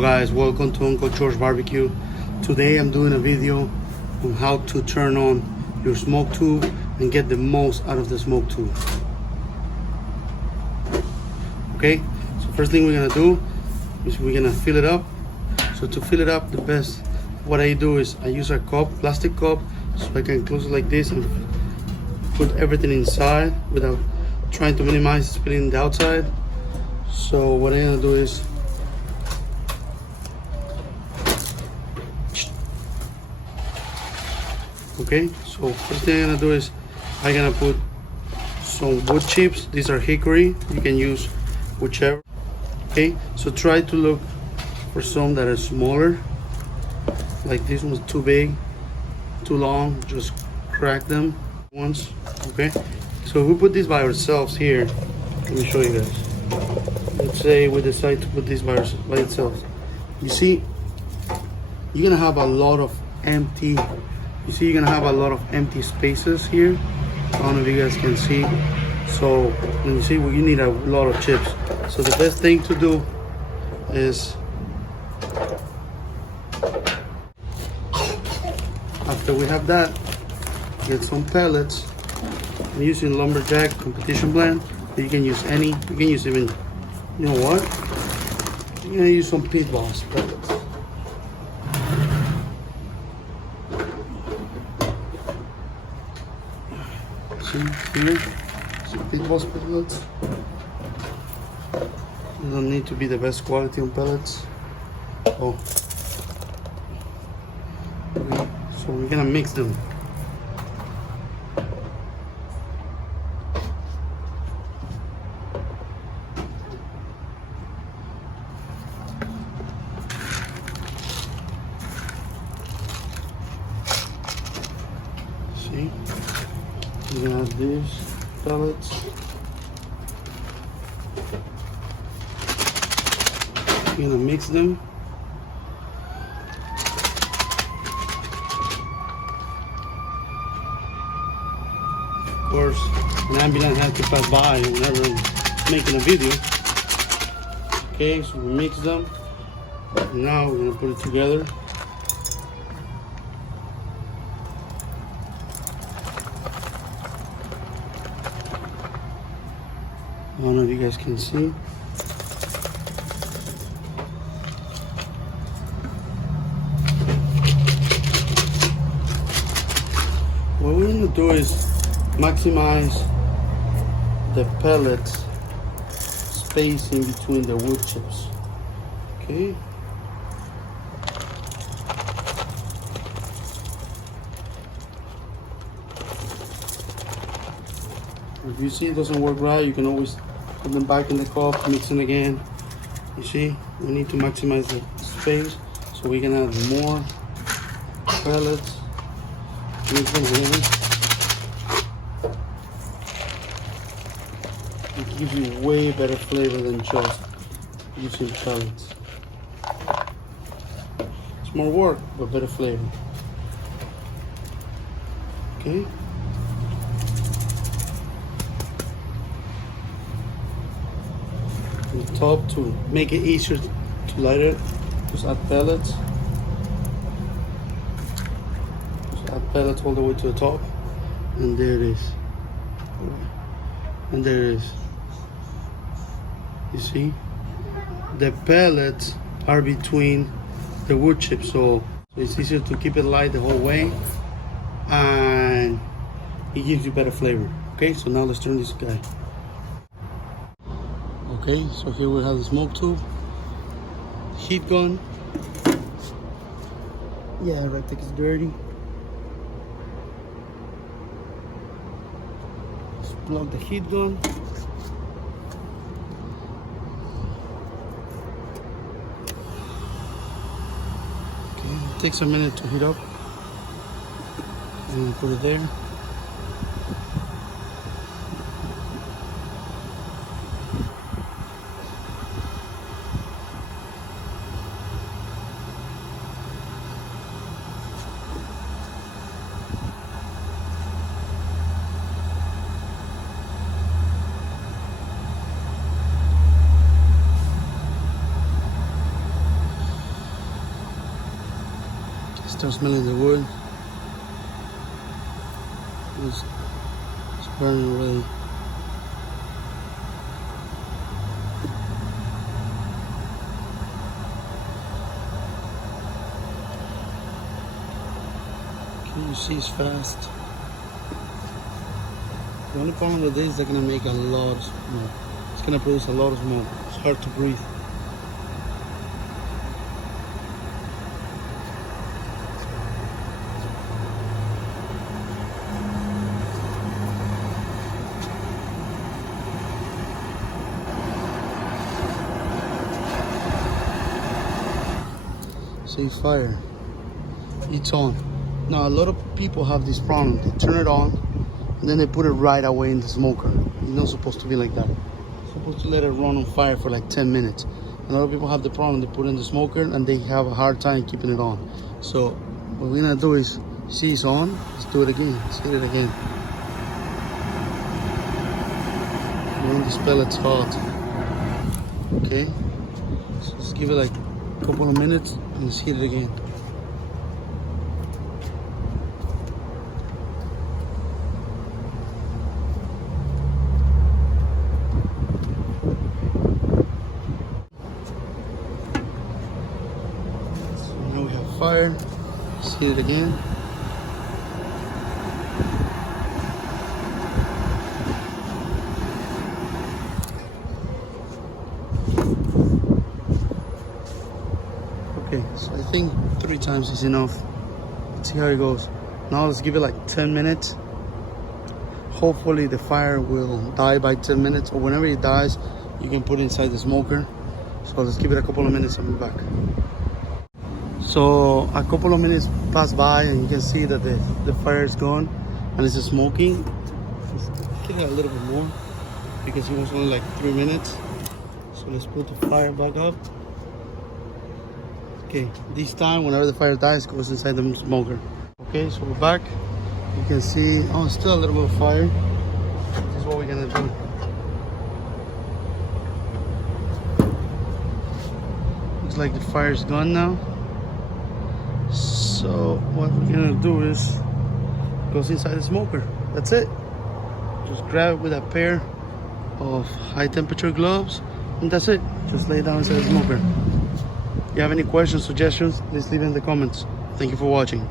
Hello guys, welcome to Uncle George Barbecue. Today I'm doing a video on how to turn on your smoke tube and get the most out of the smoke tube. Okay, so first thing we're gonna do is we're gonna fill it up. So to fill it up, the best, what I do is I use a cup, plastic cup, so I can close it like this and put everything inside without trying to minimize spilling the outside. So what I'm gonna do is okay, so first thing I'm gonna do is I'm gonna put some wood chips. These are hickory, you can use whichever. Okay, so try to look for some that are smaller, like this one's too big, too long, just crack them once. Okay, so we put this by ourselves here. Let me show you guys. Let's say we decide to put this by itself. You see, you're gonna have a lot of empty spaces here. I don't know if you guys can see. So when you see, well, you need a lot of chips. So the best thing to do is, after we have that, get some pellets. I'm using Lumberjack competition blend. You can use any, you can use even, you know what? You're gonna use some Pit Boss pellets. See here, some Pit Boss pellets. You don't need to be the best quality on pellets. Oh, so we're gonna mix them. See, we're gonna have these pellets. We're gonna mix them. Of course, an ambulance has to pass by whenever I'm making a video. Okay, so we mix them. Now we're gonna put it together. I don't know if you guys can see. What we're gonna do is maximize the pellets space in between the wood chips. Okay. If you see it doesn't work right, you can always put them back in the cup, mix them again. You see, we need to maximize the space so we can add more pellets. Mix them in. It gives you way better flavor than just using pellets. It's more work, but better flavor. Okay. On the top, to make it easier to light it, just add pellets. Just add pellets all the way to the top, and there it is. And there it is. You see, the pellets are between the wood chips, so it's easier to keep it light the whole way, and it gives you better flavor. Okay, so now let's turn this guy. Okay, so here we have the smoke tube, heat gun. Yeah, right there, it's dirty. Just plug the heat gun. Okay, it takes a minute to heat up. And put it there. Start smelling the wood. It's burning already. Can you see it's fast? The only problem with this is they're gonna make a lot of smoke. It's gonna produce a lot of smoke. It's hard to breathe. See fire. It's on. Now a lot of people have this problem. They turn it on and then they put it right away in the smoker. It's not supposed to be like that. You're supposed to let it run on fire for like 10 minutes. A lot of people have the problem. They put it in the smoker and they have a hard time keeping it on. So what we're gonna do is, see it's on, let's do it again. Let's hit it again. When this pellet's hot. Okay, so let's give it like a couple of minutes and let's hit it again. Now we have fire. Let's hit it again. Okay, so I think 3 times is enough. Let's see how it goes. Now let's give it like 10 minutes. Hopefully the fire will die by 10 minutes, or whenever it dies, you can put it inside the smoker. So let's give it a couple of minutes and be back. So a couple of minutes pass by and you can see that the fire is gone and it's smoking. Let's give it a little bit more because it was only like 3 minutes. So let's put the fire back up. Okay, this time whenever the fire dies, it goes inside the smoker. Okay, so we're back. You can see, oh, still a little bit of fire. This is what we're gonna do. Looks like the fire's gone now. So what we're gonna do is goes inside the smoker. That's it. Just grab it with a pair of high temperature gloves, and that's it. Just lay it down inside the smoker. If you have any questions, suggestions, please leave it in the comments. Thank you for watching.